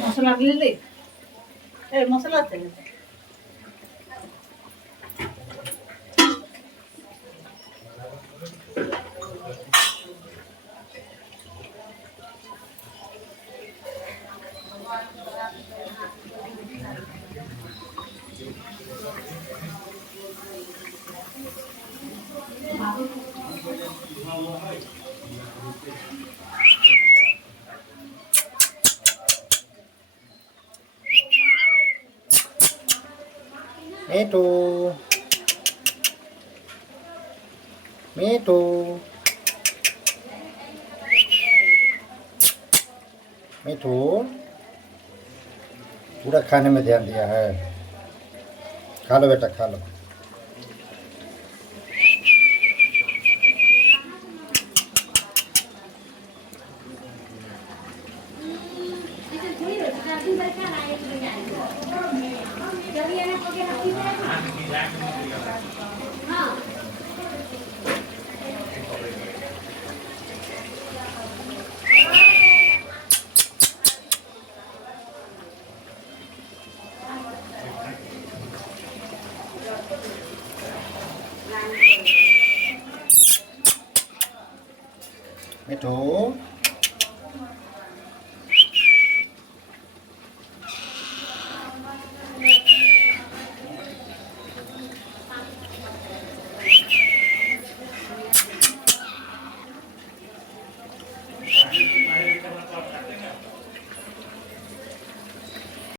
মশলা দিলি এই মশলা আছে Metu, Metu, Metu, पूरा खाने में ध्यान दिया है। खा लो बेटा, खा लो। Metu.